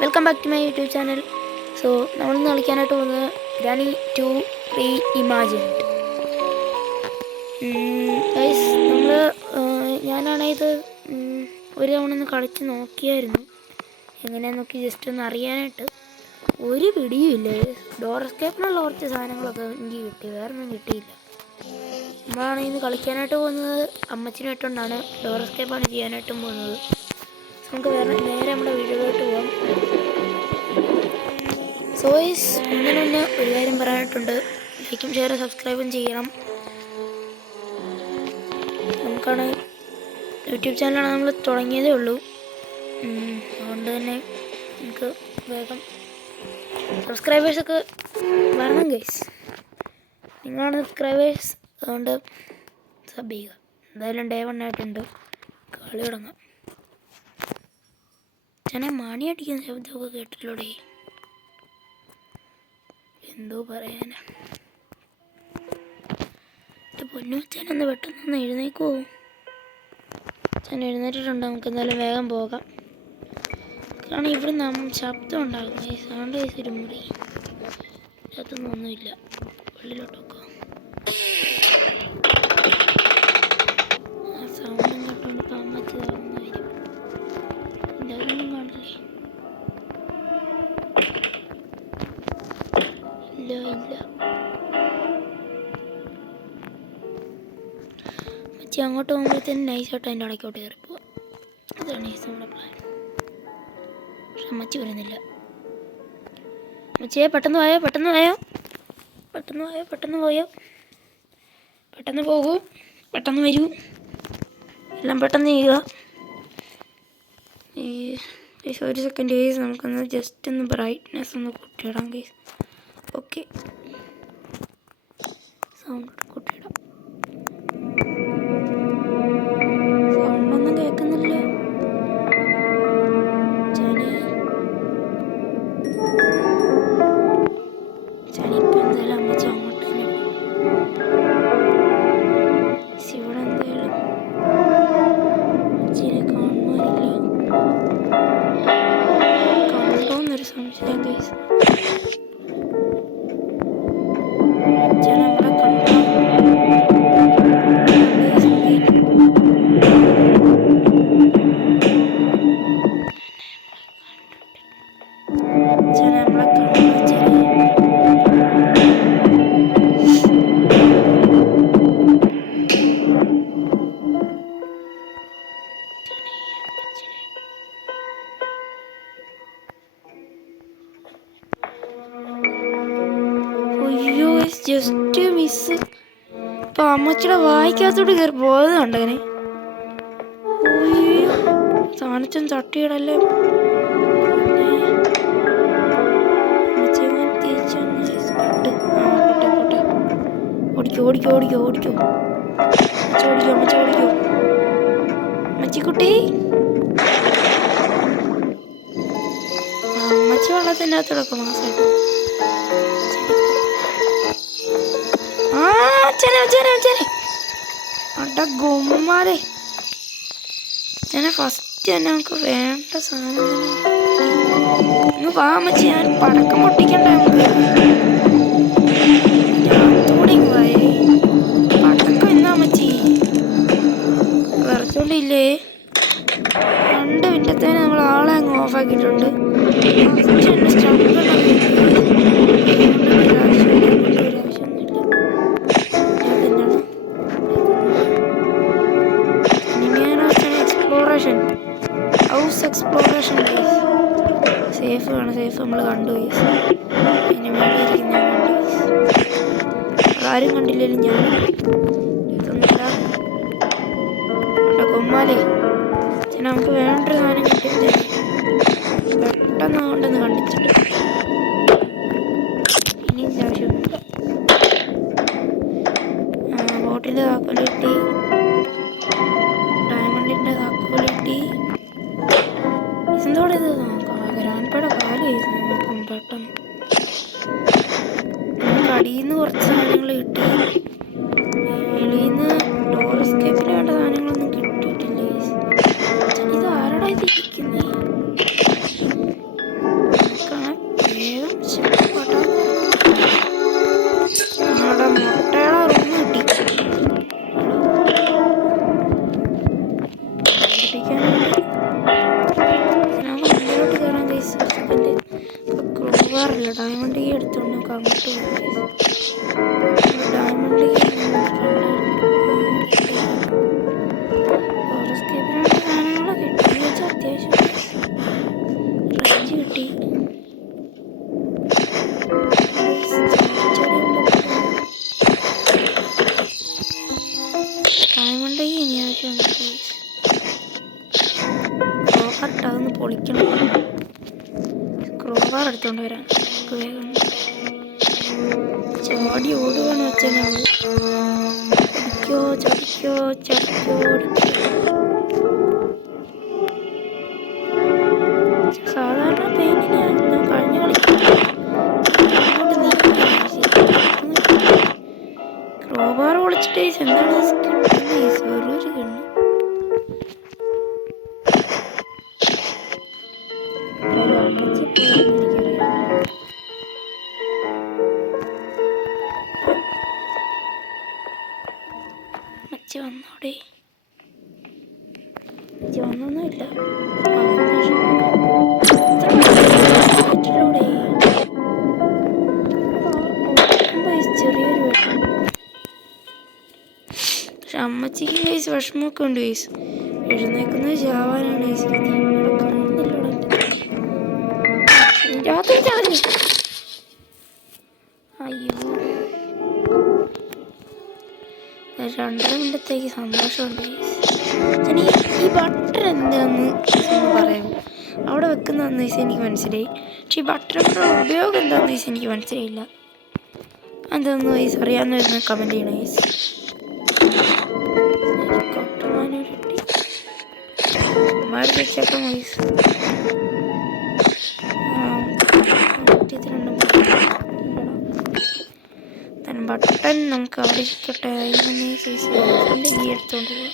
Welcome back to my YouTube channel. So നമ്മളിന്ന് കളിക്കാനായിട്ട് പോകുന്നത് ഗ്രാനി 2 റീ ഇമാജിൻഡ്. ഞാനാണെങ്കിൽ ഇത് ഒരു തവണ ഒന്ന് കളിച്ച് നോക്കിയായിരുന്നു. എങ്ങനെയാന്ന് നോക്കി ജസ്റ്റ് ഒന്ന് അറിയാനായിട്ട്. ഒരു പിടിയും ഇല്ല. ഡോർ എസ്കേപ്പിനുള്ള കുറച്ച് സാധനങ്ങളൊക്കെ എനിക്ക് കിട്ടി, വേറൊന്നും കിട്ടിയില്ല. നമ്മളാണെങ്കിൽ ഇന്ന് കളിക്കാനായിട്ട് പോകുന്നത് അമ്മച്ചിനായിട്ടുകൊണ്ടാണ്. ഡോർ എസ്കേപ്പാണ് ചെയ്യാനായിട്ടും പോകുന്നത്. നമുക്ക് നേരെ നമ്മുടെ വീട്ടിലോട്ട് പോകാം. സോയ്സ് ഒന്നിനൊന്ന് ഒരു കാര്യം പറയാനായിട്ടുണ്ട്. ലൈക്കും ഷെയറും സബ്സ്ക്രൈബും ചെയ്യണം. നമുക്കാണ് യൂട്യൂബ് ചാനലാണ് നമ്മൾ തുടങ്ങിയതേ ഉള്ളൂ. അതുകൊണ്ട് തന്നെ നമുക്ക് വേഗം സബ്സ്ക്രൈബേഴ്സൊക്കെ വരണം ഗൈസ്. നിങ്ങളാണ് സബ്സ്ക്രൈബേഴ്സ്, അതുകൊണ്ട് സബ് ചെയ്യുക. എന്തായാലും ഡേ 1 ആയിട്ടുണ്ട്. കളി തുടങ്ങാം. ഞാൻ മണി അടിക്കുന്ന ശബ്ദമൊക്കെ കേട്ടില്ലോടെ. എന്തോ പറയാനാ. പൊന്നു അച്ഛനൊന്ന് പെട്ടെന്നൊന്ന് എഴുന്നേക്കോ. അച്ഛൻ എഴുന്നേറ്റിട്ടുണ്ട്. നമുക്ക് എന്തായാലും വേഗം പോകാം. കാരണം ഇവിടെ ശബ്ദം ഉണ്ടാകും. സൗണ്ട് കേസ് ഒരു മുറി ശബ്ദമൊന്നും ഒന്നുമില്ല. വെള്ളിലോട്ടൊക്കെ ആ സൗണ്ടും കേട്ടോണ്ട് പാമ്പച്ചതാവുന്ന വരും. ഇതൊന്നും കാണില്ലേ. ഇല്ല മച്ചി അങ്ങോട്ട് പോകുമ്പോഴത്തേനും നൈസായിട്ട് അതിൻ്റെ ഇടയ്ക്കോട്ട് കയറി പോവാം. അതാണ് നൈസ് നമ്മുടെ പ്ലാൻ. പക്ഷെ അമ്മച്ചി വരുന്നില്ല. അമ്മച്ചിയെ പെട്ടെന്ന് പോയോ, പെട്ടെന്ന് പോകൂ, പെട്ടെന്ന് വരൂ, എല്ലാം പെട്ടെന്ന് ചെയ്യുക. ഒരു സെക്കൻഡ് കേസ് നമുക്കൊന്ന് ജസ്റ്റ് ഒന്ന് ബ്രൈറ്റ്നെസ് ഒന്ന് കൂട്ടിയിടാം കേസ്. ഓക്കെ, സൗണ്ട് കൂട്ടിയിടാം. സൗണ്ടൊന്നും കേൾക്കുന്നില്ല. ചനിപ്പം എന്തായാലും അമ്മച്ചി അങ്ങോട്ട് തന്നെ പോകും. ഇവിടെ എന്തായാലും അമ്മച്ചീനെ കാണുമാറില്ല. കണ്ടോന്നൊരു സംശയം കേസ്. അച്ഛൻ നമ്മളെ കണ്ടോ? അയ്യോ ജസ്റ്റ് മിസ്. ഇപ്പം അമ്മച്ചിയുടെ വായിക്കകത്തോട്ട് കയറി പോയതുണ്ട്. അങ്ങനെ അയ്യോ സാധനത്തും തട്ടിയിടല്ലേ. ഓടിക്കോ അമ്മച്ചിക്കുട്ടി. അമ്മച്ചി വെള്ളത്തിൻ്റെ അകത്തോടൊക്കെ മാസമായിട്ട്. അച്ഛനെ അട ഗുമ്മാരെ. ഫസ്റ്റ് തന്നെ നമുക്ക് വേണ്ട സാധനം ഒന്ന് വാ അമ്മച്ചി. ഞാൻ പടക്കം പൊട്ടിക്കണ്ട. പടക്കം എന്നാ അമ്മച്ചി വിറച്ചോണ്ടില്ലേ. 2 മിനിറ്റത്തേന് നമ്മൾ ആളെ അങ്ങ് ഓഫാക്കിയിട്ടുണ്ട്. എക്സ്പ്ലോറേഷൻ സേഫ് ആണ്. സേഫ് നമ്മൾ കണ്ടു. ഇനി മേളിയിരിക്കുന്ന ആരും കണ്ടില്ലേലും ഞാൻ ഇതൊന്നുമില്ല. കൊമ്മാലേ നമുക്ക് വേണ്ടൊരു സാധനം കിട്ടിയില്ലേ. പെട്ടെന്ന് കൊണ്ടൊന്ന് കണ്ടിച്ചിട്ട് ഇനി ആവശ്യമൊന്നുമില്ല. ബോട്ടിൻ്റെ താക്കോല് കിട്ടി, ഡയമണ്ടിൻ്റെ താക്കോല് കിട്ടി. എന്തോടെ ഇത് ഗ്രാൻഡ്പയുടെ കാല് നോക്കും. പെട്ടെന്ന് നമുക്ക് അടിയിൽ നിന്ന് കുറച്ച് സാധനങ്ങൾ കിട്ടി. വെളിയിൽ നിന്ന് ഡോർ എസ്കേപ്പിന് വേണ്ട സാധനങ്ങളൊന്നും കിട്ടിയിട്ടില്ല. ഇത് ആരുടെ ഇതിരിക്കുന്നേ. ഡയമണ്ട് കീ എടുത്തോണ്ട് നമുക്ക് അങ്ങോട്ട് പോകാം. ഡയമണ്ട് കീ ഫോറസ്കേപ്പിനുള്ള സാധനങ്ങളൊക്കെ കിട്ടി വെച്ചാൽ അത്യാവശ്യം റഞ്ച് കിട്ടി. ഡയമണ്ട് കീ ഇനി ആവശ്യമുണ്ട്. ക്രോബാർ അതൊന്ന് പൊളിക്കണം. ക്രോബാർ എടുത്തോണ്ട് വരാം. വേഗം ചാടി ഓടുകയാണ് വെച്ചാൽ നമ്മൾ ചടിക്കോ ചടിക്കോ ചടിക്കോ സാധാരണ പെയിന്റിന് ഞാൻ കഴിഞ്ഞ ക്രോബാർ പൊളിച്ചിട്ട് എന്താണ് വേറൊരു കണ്ണ് വന്നോടെ വന്നൊന്നുമില്ല. ചെറിയൊരു വിഷം പക്ഷെ അമ്മച്ചിക്ക് കേസ് വിഷമമൊക്കെ ഉണ്ട്. കേസ് എഴുന്നേക്കുന്നത് ചാവാനാണ്. രാത്രി ചാടി അയ്യോ 2.5 മിനിറ്റത്തേക്ക് സന്തോഷമുണ്ട്. ഈ ബട്ടർ എന്താന്ന് പറയാം. അവിടെ വെക്കുന്നതെന്ന് വെച്ചാൽ എനിക്ക് മനസ്സിലായി. പക്ഷെ ഈ ബട്ടറിൻ്റെ ഉപയോഗം എന്താണെന്ന് വെച്ചാൽ എനിക്ക് മനസ്സിലായില്ല. എന്താണെന്ന് വയസ്സ് അറിയാമെന്ന് വരുന്ന കമൻറ്റ് ചെയ്യണം. വയസ്സ് അമ്മയുടെ വെച്ചേക്കാം. വയസ്സ് ബട്ടൺ നമുക്ക് അവിടെ ഇരിക്കട്ടെ. അതിന് ഗീ എടുത്തോണ്ട് പോകാം.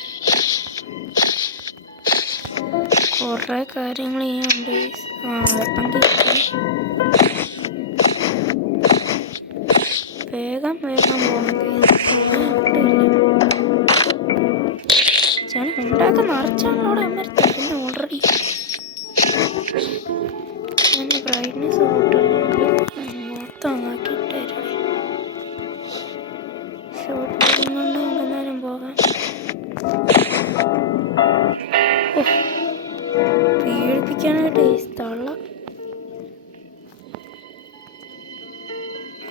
കുറേ കാര്യങ്ങൾ ചെയ്യാനുണ്ട്. വേഗം വേഗം പോകണം. ഞാൻ ഉണ്ടാക്കാൻ നിറച്ചാണോടെ അമ്മ ഓൾറെഡി ബ്രൈറ്റ്നെസ് മൊത്തം ആക്കിയിട്ടായിരുന്നു. ഷോർട്ട് കൊണ്ട് നമുക്ക് എന്തായാലും പോകാം. പീഡിപ്പിക്കാനായിട്ട് തള്ള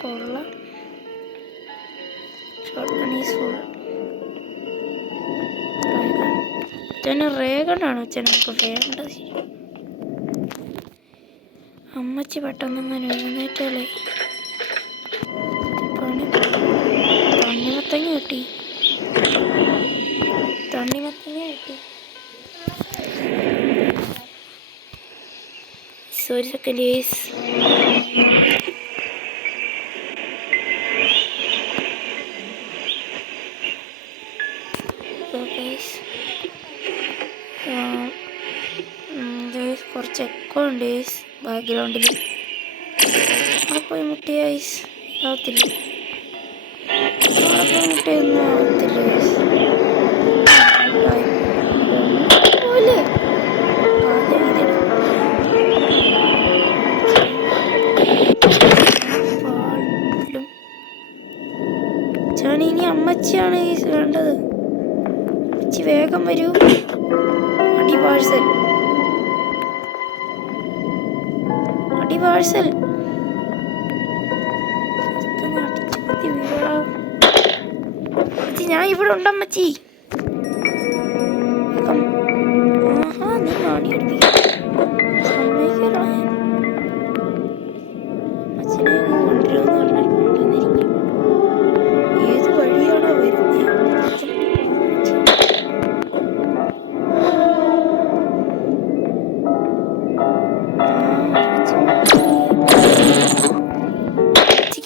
കൊള്ള ഷോർട്ട് ഗൺ ഈസ് ഫുൾ. റേഗണ്ണാണ് വെച്ചാൽ നമുക്ക് വേണ്ടത്. അമ്മച്ചി പെട്ടെന്ന് അങ്ങനെ എഴുന്നേറ്റാലേ തണ്ണിമത്തങ്ങ കിട്ടി. ഒരു സെക്കൻഡ് ഗൈസ്. കുറച്ച് എക്കോ ഉണ്ട് ഗൈസ് ബാക്ക്ഗ്രൗണ്ടിൽ. അവിടെ പോയി മുട്ടിയ ഗൈസ് ഇതാവത്തില്ല. അവിടെ പോയി മുട്ടിയൊന്നും ആവത്തില്ല ഗൈസ്. പോലെ ചാണി ഇനി അമ്മച്ചിയാണ് ഗൈസ് വേണ്ടത്. അമ്മച്ചി വേഗം വരൂ. അടി പാഴ്സൽ പാഴ്സൽ ഞാൻ ഇവിടെ ഉണ്ടമ്മച്ചി. നീ മാടി അമ്മച്ചിനെ കൊണ്ടുവരുമെന്ന് പറഞ്ഞിട്ടുണ്ടെന്നിരിക്കും. ഏത് വഴിയാണോ വരുന്നത്?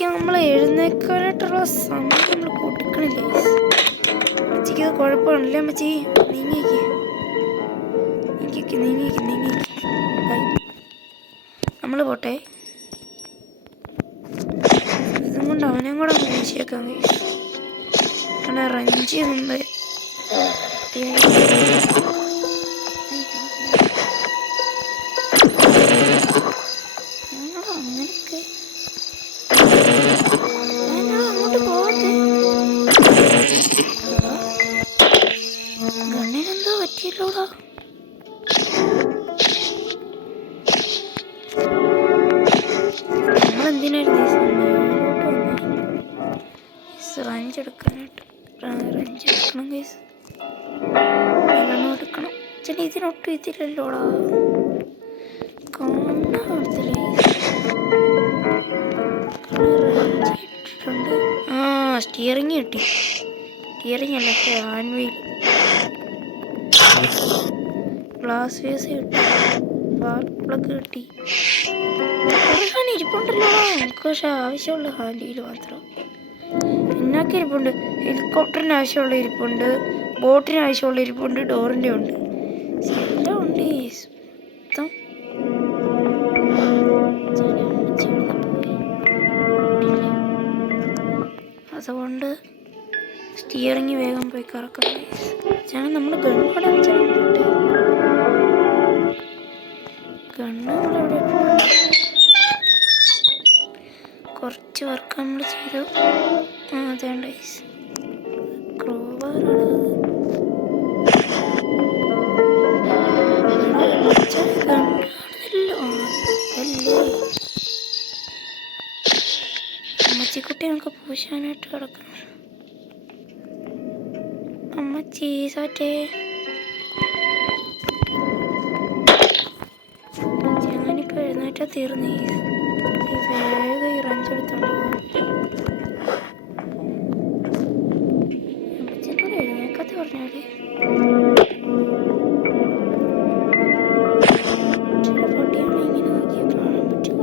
നമ്മൾ എഴുന്നേക്കാനായിട്ടുള്ള സമയം നമ്മൾ കൊടുക്കണില്ലേ? അമ്മച്ചിക്ക് അത് കുഴപ്പമാണല്ലേ? അമ്മച്ചി നീങ്ങിക്ക് നമ്മൾ പോട്ടെ. ഇതും കൊണ്ട് അവനെയും കൂടെ വിളിച്ചേക്കാം. അങ്ങനെ റഞ്ചി മുമ്പേ അങ്ങനൊക്കെ നമ്മളെന്തിനായിരുന്നു ഈ സമയത്തോട്ട് റഞ്ച് എടുക്കാനായിട്ട്? റഞ്ച് എടുക്കണം ഗൈസ്, വെള്ളം എടുക്കണം. ചേട്ടാ ഇതിനൊട്ടും ഇതില്ലല്ലോടാ, കാണത്തില്ലേ? റഞ്ച് ഇട്ടിട്ടുണ്ട്. ആ സ്റ്റിയറിങ് കിട്ടി. സ്റ്റിയറിങ് അല്ല, ഹാൻഡ് വീൽ. ഗ്ലാസ് വേസ് കിട്ടി, സ്പാർക്ക് പ്ലഗ് കിട്ടി. കുറേ ഇരിപ്പുണ്ടല്ലോ നമുക്ക്. പക്ഷെ ആവശ്യമുള്ള ഹാൻഡ് വീൽ മാത്രം. എന്നൊക്കെ ഇരിപ്പുണ്ട്. ഹെലികോപ്റ്ററിന് ആവശ്യമുള്ള ഇരിപ്പുണ്ട്, ബോട്ടിന് ആവശ്യമുള്ള ഇരിപ്പുണ്ട്, ഡോറിൻ്റെ ഉണ്ട്, എല്ലാം ഉണ്ട്. മൊത്തം അതുകൊണ്ട് സ്റ്റിയറിങ് വേഗം പോയി കറക്കാം. ചേട്ടൻ നമ്മൾ ഗണ്ണോടെ വെച്ചിട്ടുണ്ട്. ഗണ്ണ് നമ്മളെവിടെ ഇട്ടിട്ടുണ്ട്. കുറച്ച് വർക്ക് നമ്മൾ ചെയ്തു. അതേണ്ട ക്രോബാറാണ്. അമ്മച്ചിക്കുട്ടി നമുക്ക് പൂശാനായിട്ട് കിടക്കണം. അമ്മച്ചി സാറ്റേ, ഞാനിപ്പോൾ എഴുന്നേറ്റാ തീർന്നേ. വേഗം ഈ റഞ്ചെടുത്തോണ്ട് പോകാം. അമ്മച്ചിനോട് എഴുന്നേക്കാത്ത പറഞ്ഞാല് പൊട്ടിയാണ് ഇങ്ങനെ നോക്കിയാൽ കാണാൻ പറ്റും.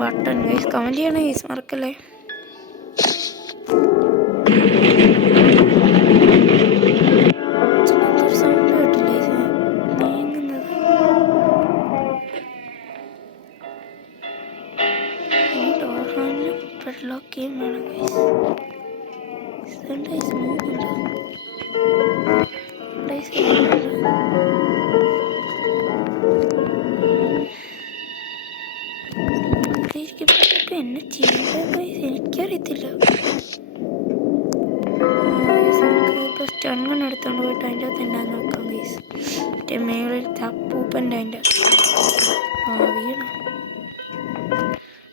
ബട്ടൺ ഗൈസ് കമൻറ്റ് ചെയ്യണേ ഗൈസ്, മറക്കല്ലേ. സൗണ്ട് കേട്ടില്ലേ നീങ്ങുന്നത്? ഈ ഡോർ ഹാൻഡിലും പെഡ്ലോക്ക് ചെയ്യും വേണം ഗൈസ്. ഇതുണ്ട് ഗൈസ്, മൂന്നുണ്ട്. എന്നെ ചെയ്യേണ്ടത് എനിക്കറിയത്തില്ല. ഇപ്പോൾ സ്റ്റൺ ഗൺ എടുത്തോണ്ട് പോയിട്ട് അതിൻ്റെ അകത്ത് എന്നാ നോക്കാം ഗൈസ്. മറ്റേ മേളിൽ തപ്പൂപ്പൻ്റെ അതിൻ്റെ വീണ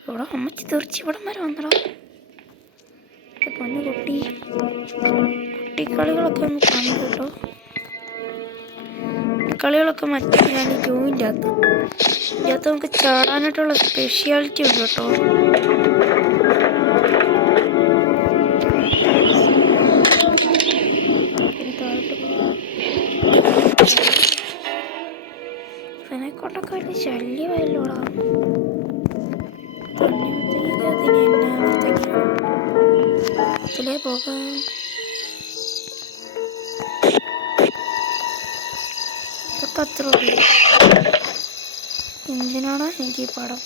ഇവിടെ അമ്മച്ചി തെറിച്ച് ഇവിടം വരെ വന്നടാ. പൊന്നു കുട്ടിക്കളികളൊക്കെ ഒന്ന് കണ്ടു കേട്ടോ. കളികളൊക്കെ മറ്റേ ഞാൻ ഈ ജോയിൻ്റെ അകത്ത് നമുക്ക് ചാടാനായിട്ടുള്ള സ്പെഷ്യാലിറ്റി ഉണ്ട് കേട്ടോ. ഇതിനെക്കൊണ്ടൊക്കെ വലിയ ശല്യമായല്ലോടാ. ഇതിലേ പോകാം. ഇതൊക്കെ അത്ര എന്തിനാണ് എനിക്ക് ഈ പടം?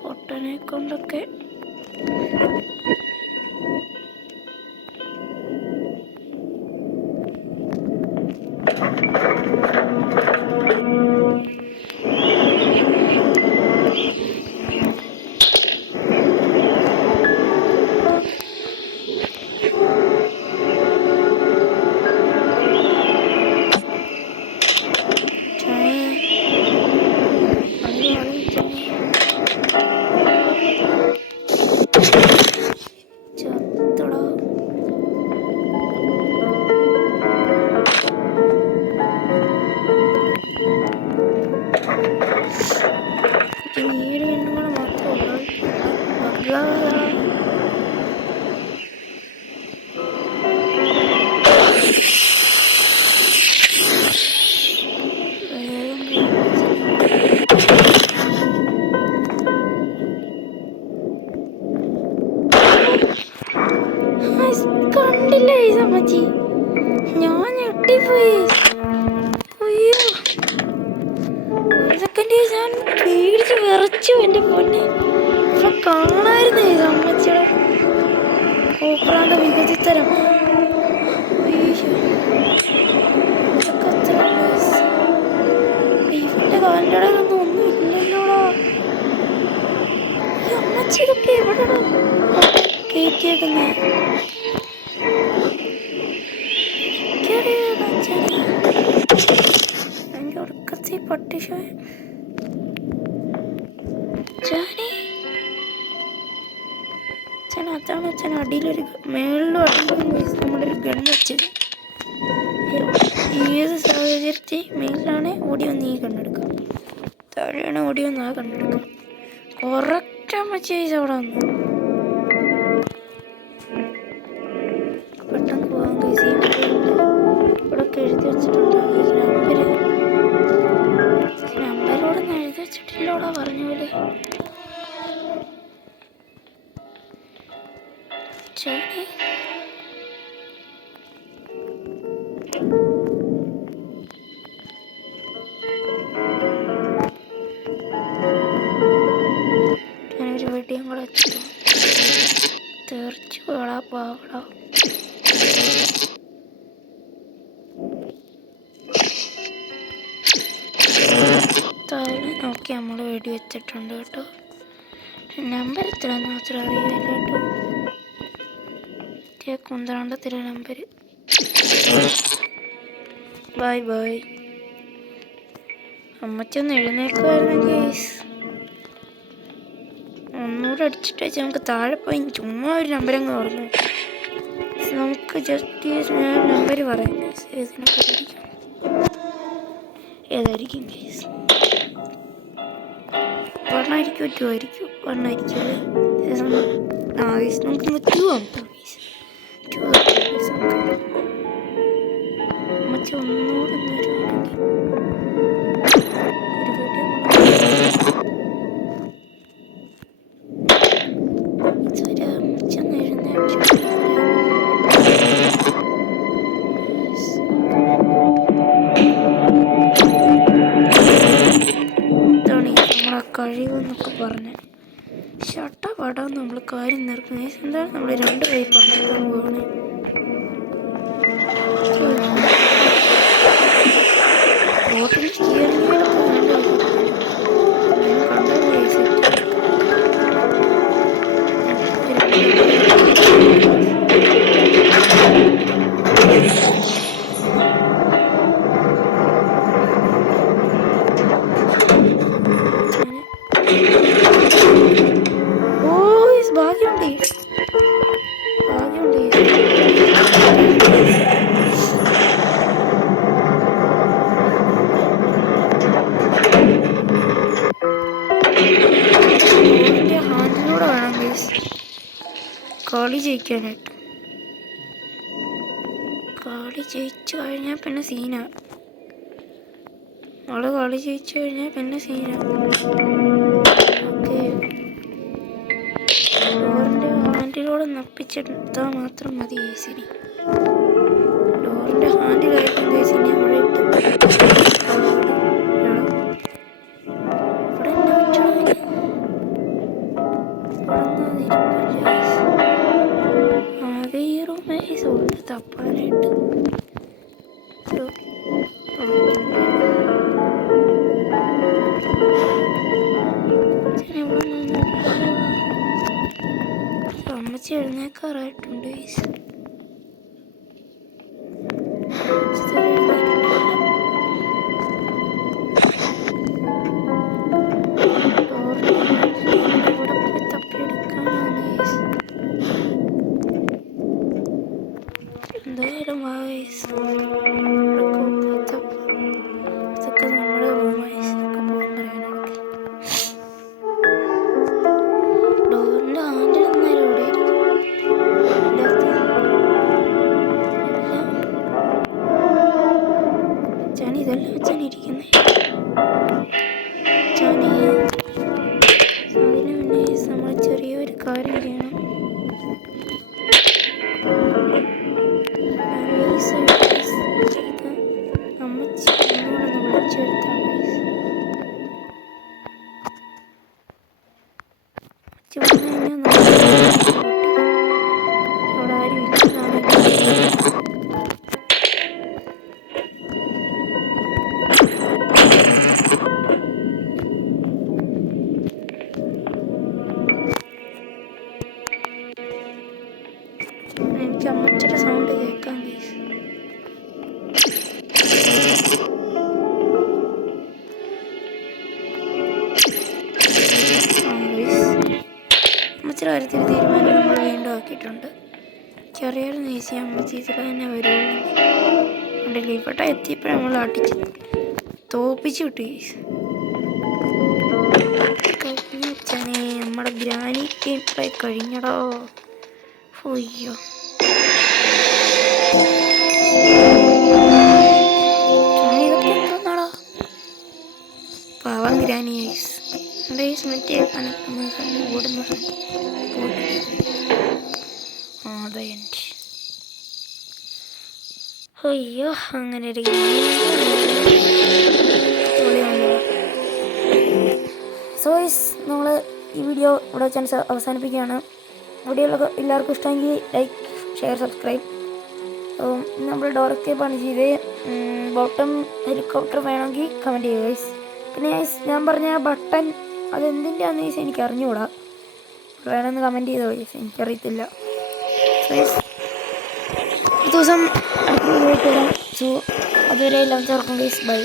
പൊട്ടനെ കൊണ്ടൊക്കെ കണ്ടില്ലേ അമ്മച്ചി, ഞാൻ ഞെട്ടിപ്പോയി. അയ്യോ, ഒരു സെക്കൻഡ് ഞാൻ പേടിച്ച് വിറച്ചു. എൻ്റെ പൊന്നെ, ഇപ്പൊ കാണായിരുന്നേ അമ്മച്ചിയുടെ കോപ്രാന്ത വിഭജിത്തരം. ഇവന്റെ കാലിൻ്റെ ഇടയിലൊന്നും ഒന്നും ഇല്ലല്ലോടാ. ഈ അമ്മച്ചി ഇതൊക്കെ എവിടെടാ കയറ്റിയേക്കുന്നേ? എൻ്റെ ഒടുക്കത്തെ പട്ടിഷോ അതാണ് അച്ഛൻ അടിയിലൊരു മേളിലും അടിയിലും നമ്മുടെ ഒരു ഗൺ വെച്ചത്. ഏത് സാഹചര്യത്തിൽ മേലിലാണ് ഓടി വന്ന് ഈ കണ്ണെടുക്കാം, താഴെയാണ് ഓടി വന്ന് ആ കണ്ണെടുക്കാം. കറക്റ്റ് അമ്മച്ചി അവിടെ വന്നു. പെട്ടെന്ന് പോകാൻ ഇവിടെയൊക്കെ എഴുതി വെച്ചിട്ടുണ്ട് നമ്പരോടൊന്നും എഴുതി വെച്ചിട്ടില്ലോടാ പറഞ്ഞ പോലെ. ശരി, ഞാനൊരു വെടിയും കൂടെ വെച്ചിട്ടു തെറിച്ചു പോടാ പാവടാ. താഴെ നോക്കി നമ്മൾ വെടി വെച്ചിട്ടുണ്ട് കേട്ടോ. നമ്പർ എത്രയെന്ന് മാത്രം അറിയില്ല കേട്ടോ. കുന്തറണ്ടത്തിലെ നമ്പർ. Bye bye. അമ്മച്ചൊന്ന് എഴുന്നേക്കുമായിരുന്നെങ്കിൽ ഒന്നുകൂടെ അടിച്ചിട്ട് വെച്ചാൽ നമുക്ക് താഴെ പോയി ചുമ്മാ ഒരു നമ്പർ അങ്ങ് പറഞ്ഞു. നമുക്ക് ജസ്റ്റ് ഞാൻ നമ്പർ പറയാം. ഏതായിരിക്കും കേസ്? വണ്ണായിരിക്കും, ടു ആയിരിക്കും. വണ്ണായിരിക്കും അല്ലേ? നമുക്ക് 2 ആക്കാം. അമ്മച്ചി ഒന്നുകൂടെ നമ്മളെ കഴിവെന്നൊക്കെ പറഞ്ഞ് ഷട്ടപ്പാടാന്ന് നമ്മൾ കാര്യം നിർക്കുന്നത്. എന്താണ് നമ്മൾ 2 കൈ പണിക്കാൻ പോകണേ? ബോട്ടിൽ സ്റ്റിയറിംഗിലൊക്കെ കളി ജയിക്കാനായിട്ട്. കളി ജയിച്ചു കഴിഞ്ഞാൽ പിന്നെ സീനാണ്. അവള് കളി ജയിച്ചു കഴിഞ്ഞാൽ പിന്നെ സീനാണ്. ഓക്കെ, ഡോറിൻ്റെ ഹാൻഡിലൂടെ നപ്പിച്ചെടുത്താൽ മാത്രം മതി ഏസിനി. ഡോറിൻ്റെ ഹാൻഡിലായിരിക്കും ഏസിനി അവിടെ ഇട്ട്. തപ്പാനായിട്ട് അമ്മച്ചി എഴുന്നേക്കാറായിട്ടുണ്ട്. എന്തായാലും ഇതൊക്കെ നമ്മുടെ റൂമായിസ് ഒക്കെ പോകാൻ പറയാനാണ്. ഡോറിൻ്റെ ഹാൻഡിൽ എന്നാലും ഇവിടെ ചാനി ഇതെല്ലാം വെച്ചാണ് ഇരിക്കുന്നത്. ചാനി അതിന് പിന്നെ നമ്മൾ ചെറിയൊരു കാര്യം ചെയ്യണം. എനിക്ക് അമ്മച്ചിയുടെ സൗണ്ട് കേൾക്കാം ഗൈസ്. അമ്മച്ചിയുടെ കാര്യത്തിൽ തീരുമാനം നമ്മൾ വീണ്ടും ആക്കിയിട്ടുണ്ട്. എനിക്കറിയാമായിരുന്നു ഈസി അമ്മച്ചി ഇതിൽ തന്നെ വരുള്ളൂ. ഉണ്ടല്ലേ ഇവിടെ എത്തിയപ്പോഴും നമ്മൾ അടിച്ച് തോപ്പിച്ച് വിട്ടു ഗൈസ്. കഴിഞ്ഞേ നമ്മുടെ ഗ്രാനി ഗെയിം പ്ലേ കഴിഞ്ഞടോ. അയ്യോ ഇതൊക്കെ എന്തോന്നാടോ പാവം ഗ്രാനി ഗൈസ്. ഗൈസ് മറ്റേ കണക്കുന്ന സാധനം ഓടുന്ന സാധനം അതെ എൻ്റെ അയ്യോ അങ്ങനെ ഒരു സോ ഗൈസ് നമ്മൾ ഈ വീഡിയോ ഇവിടെ വെച്ചാൽ അവസാനിപ്പിക്കുകയാണ്. വീഡിയോയിലൊക്കെ എല്ലാവർക്കും ഇഷ്ടമെങ്കിൽ ലൈക്ക് ഷെയർ സബ്സ്ക്രൈബ്. നമ്മൾ ഡോർ എസ്കേപ്പാണ് ചെയ്തത്. ബോട്ടം ഹെലികോപ്റ്റർ വേണമെങ്കിൽ കമൻറ്റ് ചെയ്യുക ഗൈസ്. പിന്നെ ഗൈസ് ഞാൻ പറഞ്ഞ ബട്ടൺ അതെന്തിൻ്റെയാണെന്ന് ഗൈസ് എനിക്ക് അറിഞ്ഞുകൂടാ. വേണമെന്ന് കമൻറ്റ് ചെയ്തോ ഗൈസ്, എനിക്കറിയത്തില്ല. സോ ഗൈസ് ഒരു ദിവസം അടുത്ത വീഡിയോ വരാം. സോ അതുവരെ എല്ലാവരും ചേർക്കും ഗൈസ്. ബൈ.